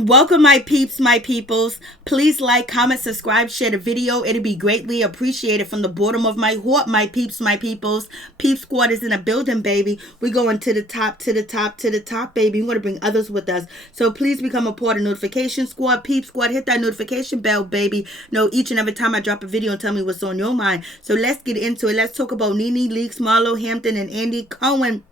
Welcome, my peeps, my peoples. Please like, comment, subscribe, share the video. It'll be greatly appreciated from the bottom of my heart, my peeps, my peoples. Peep Squad is in a building, baby. We're going to the top, to the top, to the top, baby. We're going to bring others with us. So please become a part of Notification Squad. Peep Squad, hit that notification bell, baby. Know each and every time I drop a video and tell me what's on your mind. So let's get into it. Let's talk about NeNe Leakes, Marlo Hampton, and Andy Cohen.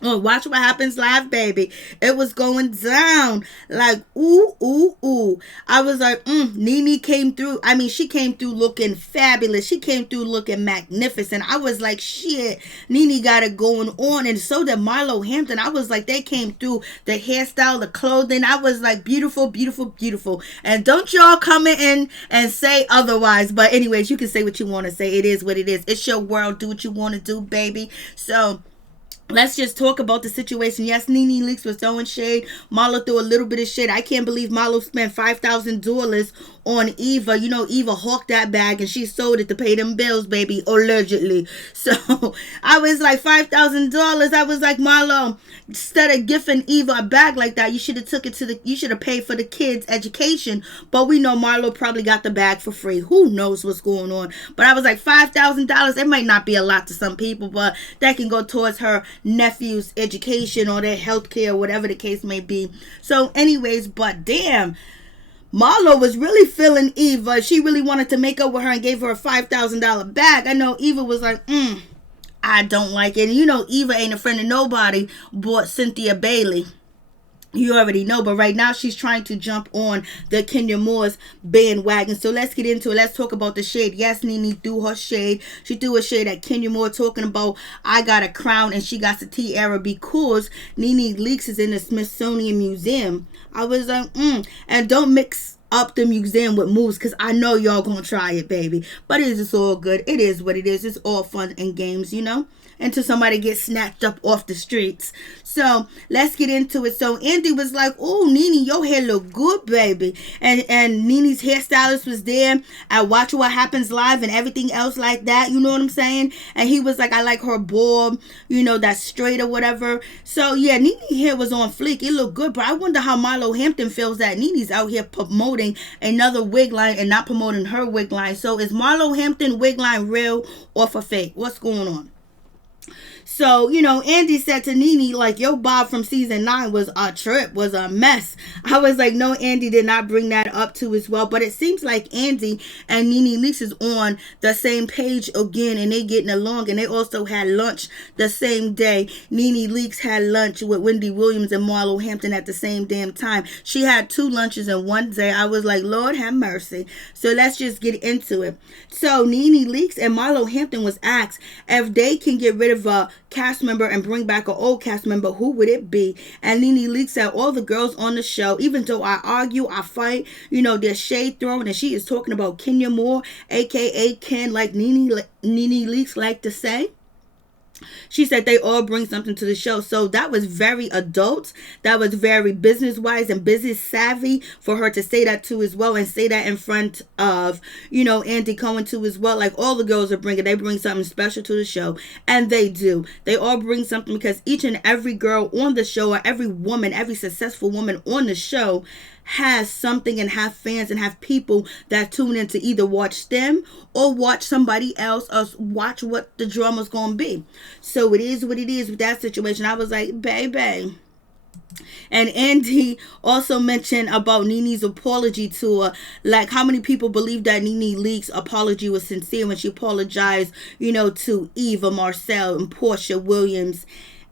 Oh, watch what happens live, baby. It was going down like, ooh, ooh, ooh. I was like, NeNe came through. I mean, she came through looking fabulous. She came through looking magnificent. I was like, shit, NeNe got it going on. And so did Marlo Hampton. I was like, they came through the hairstyle, the clothing. I was like, beautiful, beautiful, beautiful. And don't y'all come in and say otherwise. But anyways, you can say what you want to say. It is what it is. It's your world. Do what you want to do, baby. So let's just talk about the situation. Yes, NeNe Leakes was throwing shade. Marlo threw a little bit of shade. I can't believe Marlo spent $5,000 on Eva. You know, Eva hawked that bag and she sold it to pay them bills, baby, allegedly. So I was like, $5,000. I was like, Marlo, instead of gifting Eva a bag like that, you should have took it to you should have paid for the kids' education. But we know Marlo probably got the bag for free. Who knows what's going on? But I was like, $5,000. It might not be a lot to some people, but that can go towards her nephew's education or their health care, whatever the case may be. So anyways, but damn, Marlo was really feeling Eva. She really wanted to make up with her and gave her a $5,000 bag. I know Eva was like, I don't like it. And you know, Eva ain't a friend of nobody but Cynthia Bailey. You already know, but right now she's trying to jump on the Kenya Moore's bandwagon. So let's get into it. Let's talk about the shade. Yes, NeNe threw her shade. She threw a shade at Kenya Moore talking about, I got a crown and she got the tiara because NeNe Leakes is in the Smithsonian Museum. I was like, and don't mix up the museum with moves because I know y'all gonna try it, baby. But it is all good. It is what it is. It's all fun and games, you know, until somebody gets snatched up off the streets. So let's get into it. So Andy was like, oh, NeNe, your hair look good, baby. And NeNe's hairstylist was there at Watch What Happens Live and everything else like that. You know what I'm saying? And he was like, I like her bob, you know, that's straight or whatever. So yeah, NeNe's hair was on fleek. It looked good. But I wonder how Marlo Hampton feels that NeNe's out here promoting another wig line and not promoting her wig line. So is Marlo Hampton wig line real or for fake? What's going on? So, you know, Andy said to NeNe, like, your bob from season 9 was a trip, was a mess. I was like, no, Andy did not bring that up too as well. But it seems like Andy and NeNe Leakes is on the same page again and they getting along. And they also had lunch the same day. NeNe Leakes had lunch with Wendy Williams and Marlo Hampton at the same damn time. She had 2 lunches in one day. I was like, Lord have mercy. So let's just get into it. So NeNe Leakes and Marlo Hampton was asked if they can get rid of a cast member and bring back an old cast member, who would it be? And NeNe Leakes said, all the girls on the show, even though I argue, I fight, you know, there's shade thrown, and she is talking about Kenya Moore, aka Ken, like NeNe Leakes like to say. She said they all bring something to the show. So that was very adult. That was very business-wise and business savvy for her to say that too as well, and say that in front of, you know, Andy Cohen too as well. Like, all the girls are bringing, they bring something special to the show. And they do. They all bring something because each and every girl on the show, or every woman, every successful woman on the show has something and have fans and have people that tune in to either watch them or watch somebody else or watch what the drama's gonna be. So it is what it is with that situation. I was like, baby. And Andy also mentioned about NeNe's apology tour. Like, how many people believe that NeNe Leakes' apology was sincere when she apologized, you know, to Eva, Marcel, and Portia Williams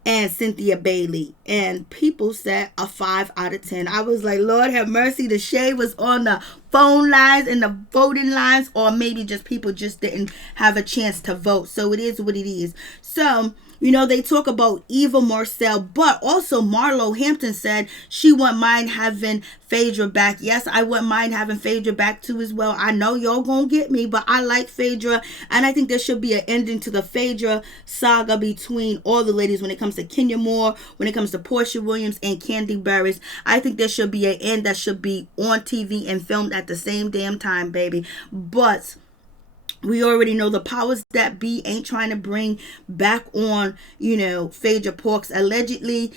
and Cynthia Bailey? And people said a 5 out of 10. I was like, Lord have mercy. The shade was on the phone lines and the voting lines, or maybe just people just didn't have a chance to vote. So it is what it is. So, you know, they talk about Eva, Marcel, but also Marlo Hampton said she wouldn't mind having Phaedra back. Yes, I wouldn't mind having Phaedra back too as well. I know y'all gonna get me, but I like Phaedra, and I think there should be an ending to the Phaedra saga between all the ladies when it comes to Kenya Moore, when it comes to Portia Williams and Kandi Burruss. I think there should be an end that should be on TV and filmed at the same damn time, baby. But we already know the powers that be ain't trying to bring back on, you know, Phaedra Parks. Allegedly,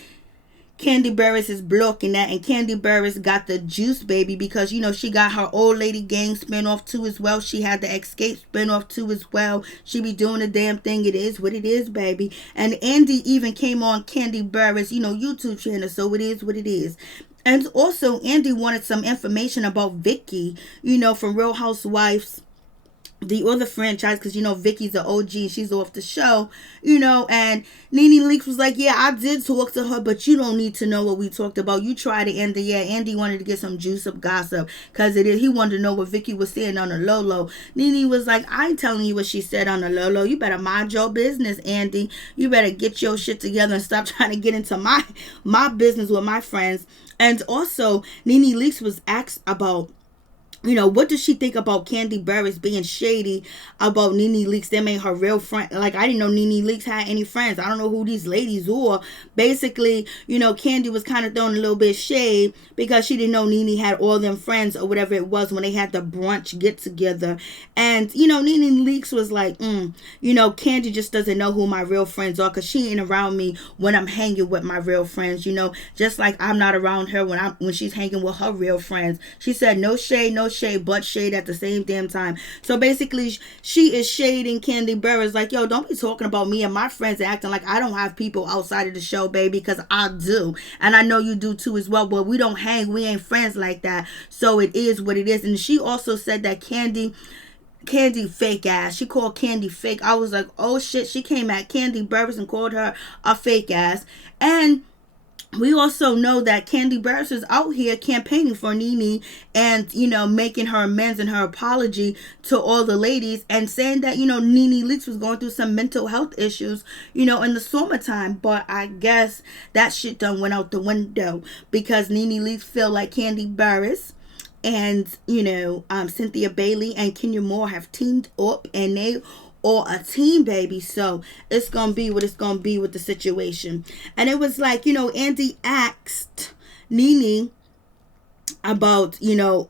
Kandi Burruss is blocking that, and Kandi Burruss got the juice, baby, because she got her old lady gang spinoff too as well. She had the Escape spinoff too as well. She be doing the damn thing. It is what it is, baby. And Andy even came on Kandi Burruss, YouTube channel, so it is what it is. And also, Andy wanted some information about Vicky, from Real Housewives, the other franchise, because Vicky's an OG, she's off the show, and NeNe Leakes was like, yeah, I did talk to her, but you don't need to know what we talked about. You tried to end the year. Andy wanted to get some juice up gossip, because he wanted to know what Vicky was saying on the low. NeNe was like, I ain't telling you what she said on the low. You better mind your business, Andy. You better get your shit together and stop trying to get into my business with my friends. And also, NeNe Leakes was asked about, what does she think about Kandi Burruss being shady about NeNe Leakes? They made her real friend. Like, I didn't know NeNe Leakes had any friends. I don't know who these ladies were. Basically, Kandi was kind of throwing a little bit of shade because she didn't know NeNe had all them friends or whatever it was when they had the brunch get together. And, NeNe Leakes was like, Kandi just doesn't know who my real friends are because she ain't around me when I'm hanging with my real friends, just like I'm not around her when she's hanging with her real friends. She said, no shade, but shade at the same damn time. So basically, she is shading Kandi Burruss like, yo, don't be talking about me and my friends and acting like I don't have people outside of the show, baby, because I do. And I know you do too as well, but we don't hang. We ain't friends like that. So it is what it is. And she also said that Kandi fake ass. She called Kandi fake. I was like, oh shit. She came at Kandi Burruss and called her a fake ass. And we also know that Kandi Burruss is out here campaigning for NeNe and, making her amends and her apology to all the ladies and saying that, NeNe Leakes was going through some mental health issues, in the summertime. But I guess that shit done went out the window because NeNe Leakes feel like Kandi Burruss and, Cynthia Bailey and Kenya Moore have teamed up and they or a team, baby. So it's gonna be what it's gonna be with the situation. And it was like, Andy asked NeNe about,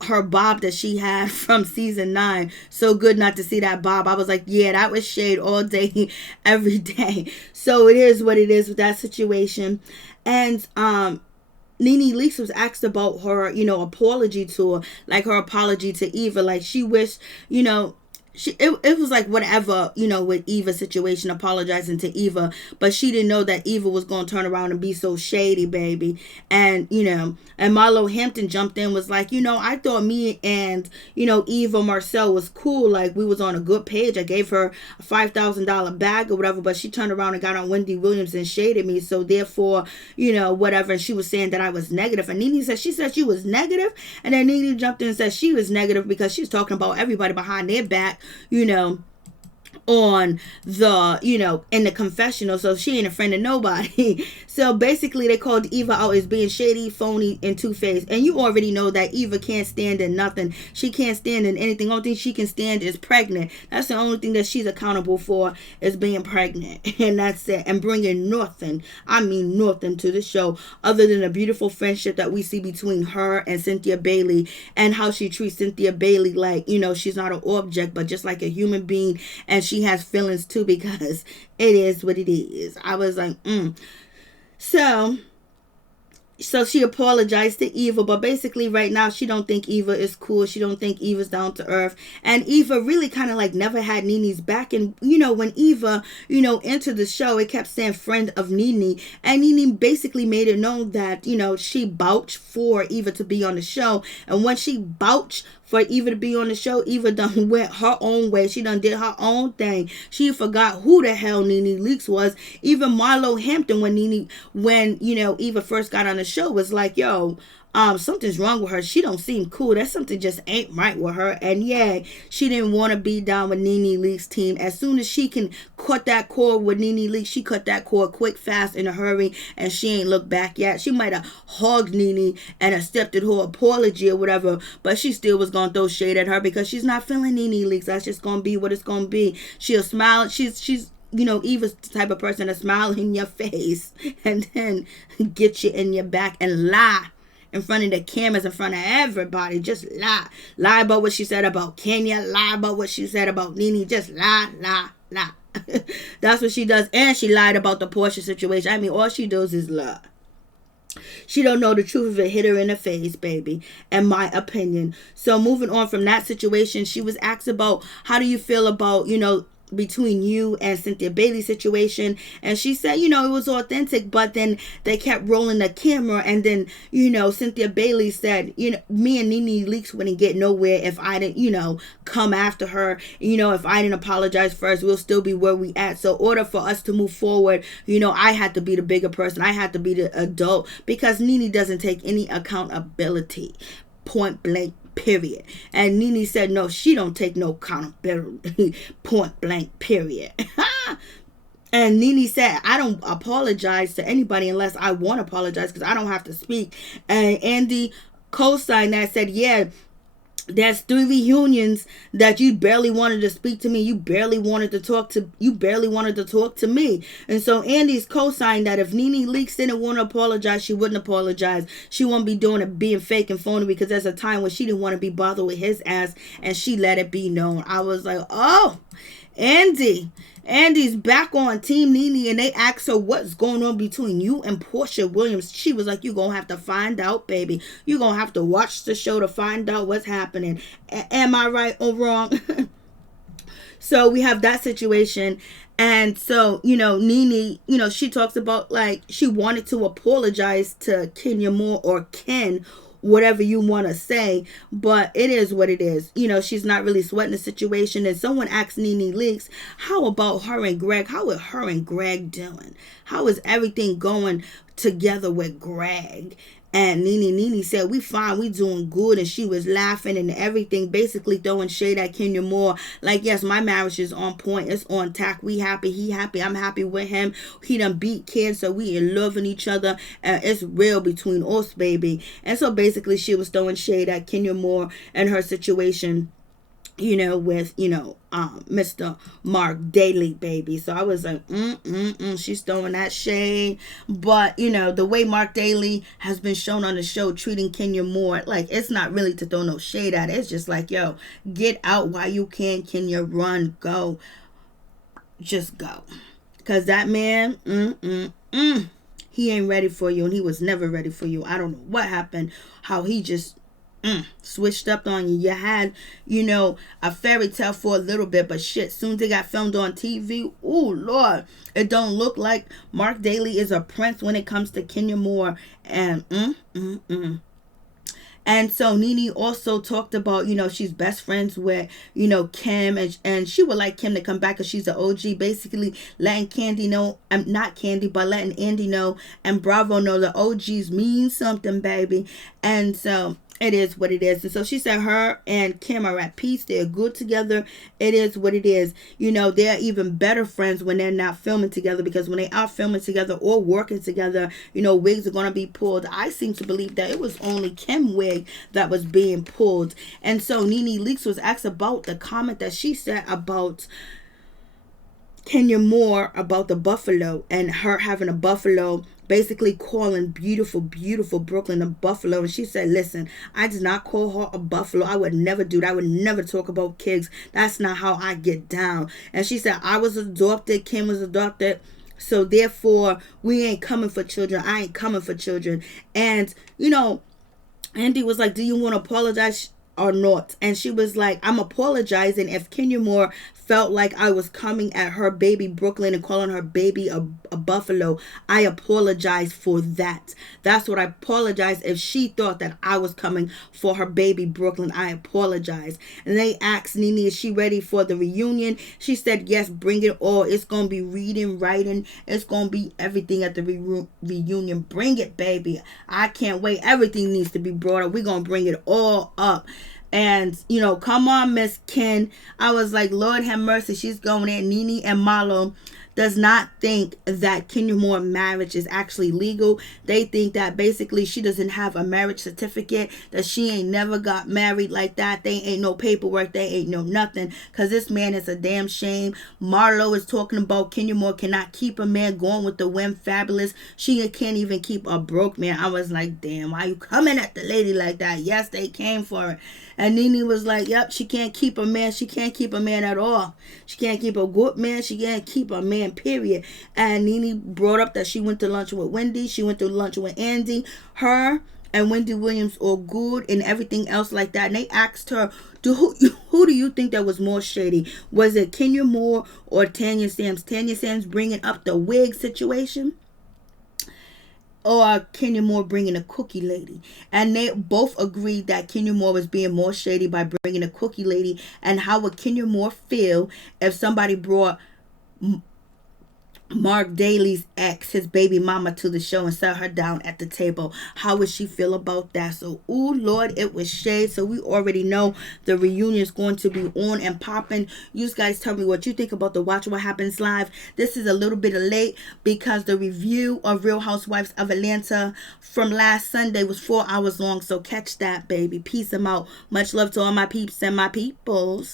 her bob that she had from season 9. So good not to see that bob. I was like, yeah, that was shade all day, every day. So it is what it is with that situation. And NeNe Leakes was asked about her, apology tour, like her apology to Eva. Like she wished, it was like whatever, with Eva's situation, apologizing to Eva, but she didn't know that Eva was going to turn around and be so shady, baby. And, and Marlo Hampton jumped in, was like, I thought me and, Eva Marcel was cool. Like we was on a good page. I gave her a $5,000 bag or whatever, but she turned around and got on Wendy Williams and shaded me. So therefore, whatever. And she was saying that I was negative. And NeNe said, she said she was negative. And then NeNe jumped in and said she was negative because she's talking about everybody behind their back, on the, in the confessional. So she ain't a friend of nobody. So basically they called Eva out as being shady, phony, and two-faced. And you already know that Eva can't stand in nothing. She can't stand in anything. Only thing she can stand is pregnant. That's the only thing that she's accountable for, is being pregnant. And that's it. And bringing nothing, I mean nothing, to the show other than a beautiful friendship that we see between her and Cynthia Bailey, and how she treats Cynthia Bailey like, she's not an object, but just like a human being. And she has feelings too, because it is what it is. I was like, So she apologized to Eva, but basically right now she don't think Eva is cool. She don't think Eva's down to earth. And Eva really kind of like never had NeNe's back. And, when Eva, entered the show, it kept saying friend of NeNe. And NeNe basically made it known that, she vouched for Eva to be on the show. And when she vouched for Eva to be on the show, Eva done went her own way. She done did her own thing. She forgot who the hell NeNe Leakes was. Even Marlo Hampton, when Eva first got on the show, was like, yo, something's wrong with her. She don't seem cool. That something just ain't right with her. And yeah, she didn't want to be down with NeNe Leakes' team. As soon as she can cut that cord with NeNe Leakes, she cut that cord quick, fast, in a hurry, and she ain't looked back yet. She might have hugged NeNe and accepted her apology or whatever, but she still was gonna throw shade at her because she's not feeling NeNe Leakes. That's just gonna be what it's gonna be. She'll smile. She's Eva's the type of person to smile in your face and then get you in your back and lie in front of the cameras, in front of everybody. Just lie about what she said about Kenya, lie about what she said about NeNe. Just lie. That's what she does. And she lied about the Portia situation. I mean, all she does is lie. She don't know the truth if it hit her in the face, baby, in my opinion. So moving on from that situation, she was asked about how do you feel about, between you and Cynthia Bailey situation, and she said, it was authentic, but then they kept rolling the camera, and then, Cynthia Bailey said, me and NeNe Leakes wouldn't get nowhere if I didn't, come after her. If I didn't apologize first, we'll still be where we at. So in order for us to move forward, I had to be the bigger person. I had to be the adult, because NeNe doesn't take any accountability. Point blank, period. And NeNe said, no, she don't take no accountability. Point blank, period. And NeNe said, I don't apologize to anybody unless I want to apologize, because I don't have to speak. And Andy co-signed that, said, yeah, there's 3 reunions that you barely wanted to speak to me. You barely wanted to talk to me. And so Andy's co-signed that if NeNe Leakes didn't want to apologize, she wouldn't apologize. She won't be doing it, being fake and phony, because there's a time when she didn't want to be bothered with his ass, and she let it be known. I was like, oh, Andy's back on Team NeNe, and they asked her what's going on between you and Portia Williams. She was like, you're going to have to find out, baby. You're going to have to watch the show to find out what's happening. Am I right or wrong? So we have that situation. And so, NeNe, she talks about, like, she wanted to apologize to Kenya Moore, or Ken, whatever you want to say, but it is what it is. She's not really sweating the situation. And someone asked NeNe Leakes, how about her and Greg? How is her and Greg doing? How is everything going together with Greg? And NeNe said, we fine, we doing good. And she was laughing and everything, basically throwing shade at Kenya Moore. Like, yes, my marriage is on point. It's on tack. We happy. He happy. I'm happy with him. He done beat kids, so we in love with each other. It's real between us, baby. And so basically she was throwing shade at Kenya Moore and her situation, with, Mr. Marc Daly, baby. So I was like, she's throwing that shade. But, the way Marc Daly has been shown on the show treating Kenya Moore, like, it's not really to throw no shade at it. It's just like, yo, get out while you can. Kenya, run, go. Just go. Because that man, he ain't ready for you, and he was never ready for you. I don't know what happened, how he just switched up on you. You had, a fairy tale for a little bit, but shit, soon as they got filmed on TV, oh Lord, it don't look like Marc Daly is a prince when it comes to Kenya Moore. And And so NeNe also talked about, she's best friends with, Kim, and she would like Kim to come back because she's an OG, basically letting Kandi know, not Kandi, but letting Andy know and Bravo know the OGs mean something, baby. And so it is what it is. And so she said her and Kim are at peace. They're good together. It is what it is. They're even better friends when they're not filming together, because when they are filming together or working together, wigs are going to be pulled. I seem to believe that it was only Kim wig that was being pulled. And so NeNe Leakes was asked about the comment that she said about Kenya Moore about the buffalo and her having a buffalo, basically calling beautiful Brooklyn a buffalo. And she said, listen, I did not call her a buffalo. I would never do that. I would never talk about kids. That's not how I get down. And she said, I was adopted. Kim was adopted. So therefore, we ain't coming for children. I ain't coming for children. And, Andy was like, do you want to apologize or not? And she was like, I'm apologizing if Kenya Moore felt like I was coming at her baby Brooklyn and calling her baby a buffalo. I apologize for that. That's what I apologize. If she thought that I was coming for her baby Brooklyn, I apologize. And they asked NeNe, is she ready for the reunion? She said, yes, bring it all. It's going to be reading, writing. It's going to be everything at the reunion. Bring it, baby. I can't wait. Everything needs to be brought up. We're going to bring it all up. And, come on, Miss Ken. I was like, Lord have mercy. She's going in. NeNe and Marlo does not think that Kenya Moore marriage is actually legal. They think that basically she doesn't have a marriage certificate, that she ain't never got married like that. They ain't no paperwork. They ain't no nothing, because this man is a damn shame. Marlo is talking about Kenya Moore cannot keep a man, going with the whim fabulous. She can't even keep a broke man. I was like, damn, why you coming at the lady like that? Yes, they came for it. And NeNe was like, yep, she can't keep a man. She can't keep a man at all. She can't keep a good man. She can't keep a man man, period. And NeNe brought up that she went to lunch with Wendy. She went to lunch with Andy. Her and Wendy Williams all good and everything else like that. And they asked her, who do you think that was more shady? Was it Kenya Moore or Tanya Sams? Tanya Sams bringing up the wig situation, or Kenya Moore bringing a cookie lady? And they both agreed that Kenya Moore was being more shady by bringing a cookie lady. And how would Kenya Moore feel if somebody brought Marc Daly's ex, his baby mama, to the show and sat her down at the table? How would she feel about that? So, ooh, Lord, it was shade. So we already know the reunion is going to be on and popping. You guys tell me what you think about the Watch What Happens Live. This is a little bit late because the review of Real Housewives of Atlanta from last Sunday was 4 hours long. So catch that, baby. Peace. I'm out. Much love to all my peeps and my peoples.